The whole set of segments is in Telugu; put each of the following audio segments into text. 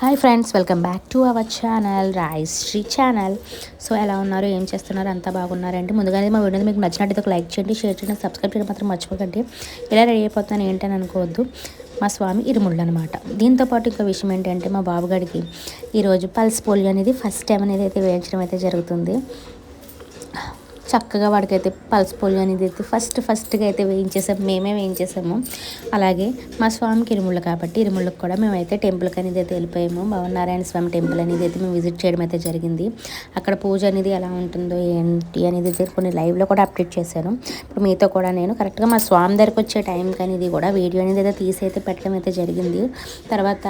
Hi friends, welcome back to our channel Rayashri channel. So ఎలా ఉన్నారు, ఏం చేస్తున్నారు, అంతా బాగున్నారండి. ముందుగానే మా వీడియోని మీకు నచ్చినట్టయితే ఒక లైక్ చేయండి, షేర్ చేయండి, సబ్స్క్రైబ్ చేయడం మాత్రం మర్చిపోకండి. ఇలా రెడీ అయిపోతున్నాను ఏంటని అనుకోవద్దు, మా స్వామి ఇరుముళ్ళు అనమాట. దీంతోపాటు ఇంకో విషయం ఏంటంటే మా బాబుగాడికి ఈరోజు పల్స్ పోలియో అనేది ఫస్ట్ టైం అనేది అయితే వేయించడం అయితే జరుగుతుంది. చక్కగా వాడికైతే పల్స్ పోలియో అనేది అయితే ఫస్ట్గా అయితే మేమే వేయించేసాము. అలాగే మా స్వామికి ఇరుముళ్ళు కాబట్టి ఇరుముళ్ళకి కూడా మేమైతే టెంపుల్కి అనేది అయితే వెళ్ళిపోయాము. భవనారాయణ స్వామి టెంపుల్ అనేది అయితే మేము విజిట్ చేయడం అయితే జరిగింది. అక్కడ పూజ అనేది ఎలా ఉంటుందో ఏంటి అనేది అయితే కొన్ని లైవ్లో కూడా అప్డేట్ చేశాను. ఇప్పుడు మీతో కూడా నేను కరెక్ట్గా మా స్వామి దగ్గరికి వచ్చే టైంకి అనేది కూడా వీడియో అనేది అయితే తీసి అయితే పెట్టడం అయితే జరిగింది. తర్వాత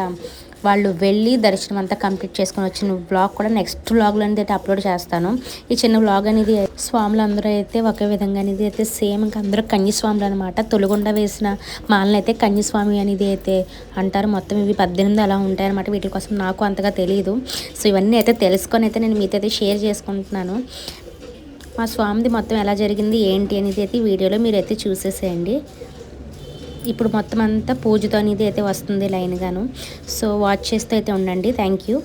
వాళ్ళు వెళ్ళి దర్శనం అంతా కంప్లీట్ చేసుకొని వచ్చిన వ్లాగ్ కూడా నెక్స్ట్ వ్లాగ్లో అనేది అయితే అప్లోడ్ చేస్తాను. ఈ చిన్న వ్లాగ్ అనేది స్వాములు అందరూ అయితే ఒకే విధంగా అనేది అయితే సేమ్ ఇంకా అందరూ కన్యస్వాములు అనమాట. తొలుగుండ వేసిన మాలను అయితే కన్యస్వామి అనేది అయితే అంటారు. మొత్తం ఇవి 18 అలా ఉంటాయన్నమాట. వీటి కోసం నాకు అంతగా తెలియదు. సో ఇవన్నీ అయితే తెలుసుకొని అయితే నేను మీతో అయితే షేర్ చేసుకుంటున్నాను. మా స్వామిది మొత్తం ఎలా జరిగింది ఏంటి అనేది అయితే వీడియోలో మీరు అయితే చూసేసేయండి. ఇప్పుడు మొత్తం అంతా పూజతో అనేది అయితే వస్తుంది లైన్గాను. సో వాచ్ చేస్తూ అయితే ఉండండి. Thank you.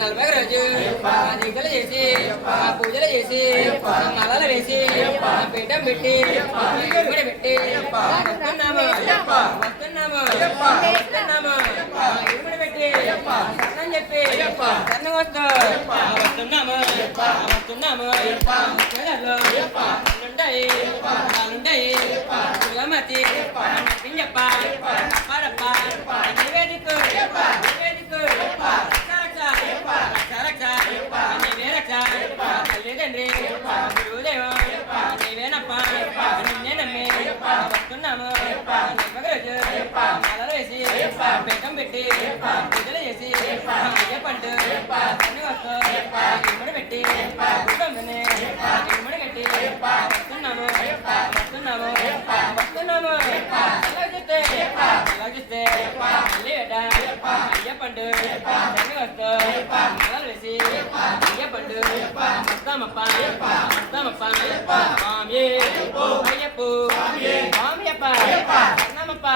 నలభై రోజు దీక్షలు చేసి పూజలు చేసి మాలలు వేసి పీఠం పెట్టి పెట్టి వస్తున్నాము ఇరుముడి పెట్టి అని చెప్పి సన్నం వస్తున్నాము ఉంటాయి మతి చెప్ప నివేదిక తల్లిదండ్రి గురుదేవం నీవేనప్ప నిన్నే నమ్మి వస్తున్నాము రోజు మాలలు వేసి బెక్కం పెట్టి పూజలు చేసి పండు అన్ని వస్తాము పెట్టి ఇమ్మడి కట్టి వస్తున్నాము అలాగిస్తే అయ్యప్పండు అన్ని వస్తాము మాలలు వేసి అయ్యప్పండు వస్తామప్ప స్వామి అయ్యప్ప స్వామియప్ప అన్నమప్ప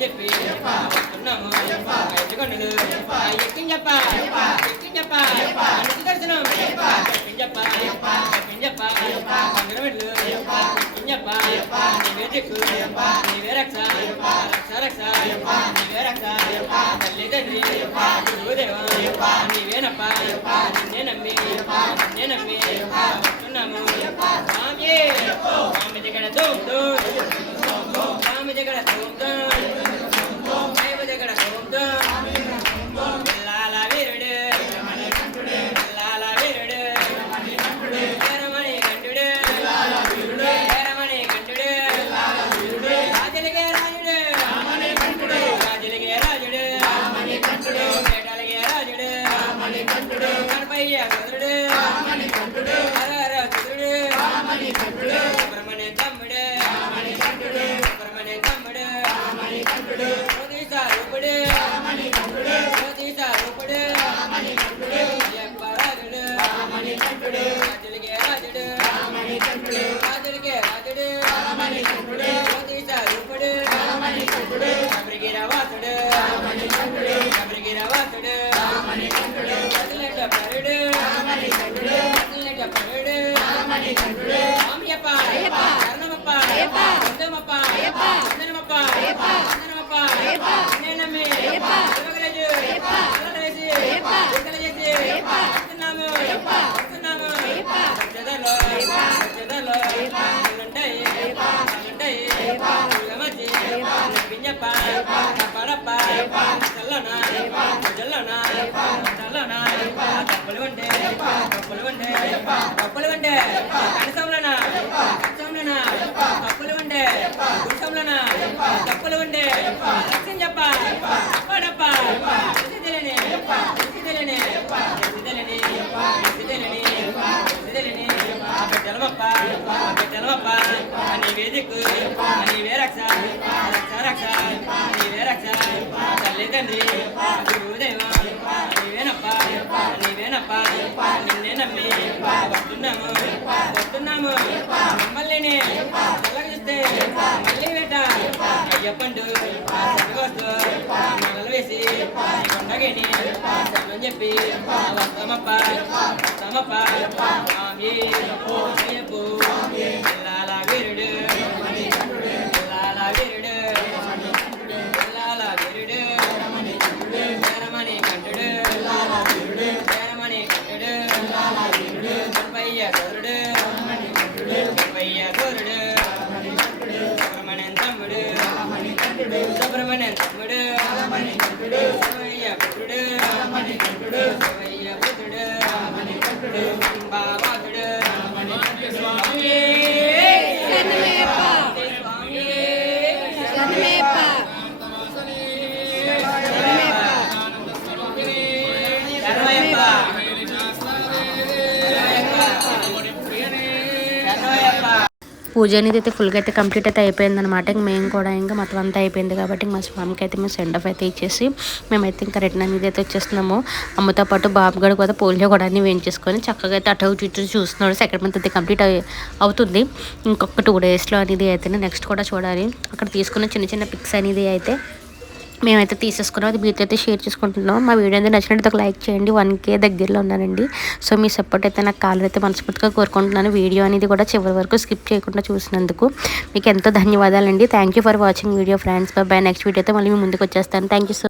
చెప్పి వస్తున్నాము ఎక్కించప్ప దర్శనం నీవే రక్ష తల్లిదండ్రి గురుదేవ నీవేనప్ప నిన్నే నమ్మి వస్తున్నాము స్వామి దగ్గర స్వామి దగ్గర సుబ్రహ్మణ్య తమ్ముడు తప్పులు ఉండే కనసంలోనా తప్పులు ఉండే గుడిసంలోనా తప్పులు ఉండే లక్ష్యం చెప్ప చెప్పడప్ప పెట్టెలమప్ప అని వేదికు అని వేరక్ష రక్ష తల్లిదండ్రి గురుదేవా నీవేనప్ప నిన్నే నమ్మి వస్తున్నాము మమ్మల్ని చూస్తే మళ్ళీ వేట అయ్యప్పండు చదివస్తూ మనలు వేసి కొండగని చదువు చెప్పి వస్తామప్ప పిల్లాల వీరుడు వీరమణి కంఠుడు సుబ్రహ్మణ్యం తమ్ముడు పుత్రుడు బాబాదుడు పూజ అనేది అయితే ఫుల్గా అయితే కంప్లీట్ అయితే అయిపోయింది అనమాట. ఇంక మేము కూడా ఇంకా మొత్తం అంతా అయిపోయింది కాబట్టి మా స్వామికి అయితే మేము సెండ్ ఆఫ్ అయితే ఇచ్చేసి మేమైతే ఇంకా రిటర్న్ అనేది అయితే వచ్చేస్తున్నాము. అమ్మతో పాటు బాబు గడు కూడా పోలియో కూడా అన్ని వేయించేసుకొని చక్కగా అయితే అటు ఇటు చూస్తున్నాడు. సెకండ్ మంత్ అయితే కంప్లీట్ అవుతుంది. ఇంకొక 2 డేస్లో అనేది అయితే నెక్స్ట్ కూడా చూడాలి. అక్కడ తీసుకున్న చిన్న చిన్న పిక్స్ అనేది అయితే మేమైతే తీసేసుకున్నాం. అది మీతో అయితే షేర్ చేసుకుంటున్నాం. మా వీడియో అయితే నచ్చినట్టు ఒక లైక్ చేయండి. 1K దగ్గరలో ఉన్నానండి. సో మీ సపోర్ట్ అయితే నాకు కావాలైతే మనస్ఫూర్తిగా కోరుకుంటున్నాను. వీడియో అనేది కూడా చివరి వరకు స్కిప్ చేయకుండా చూసినందుకు మీకు ఎంతో ధన్యవాదాలండి. Thank you for watching video friends. By next వీడియోతో మళ్ళీ మీ ముందుకు వచ్చేస్తాను. Thank you so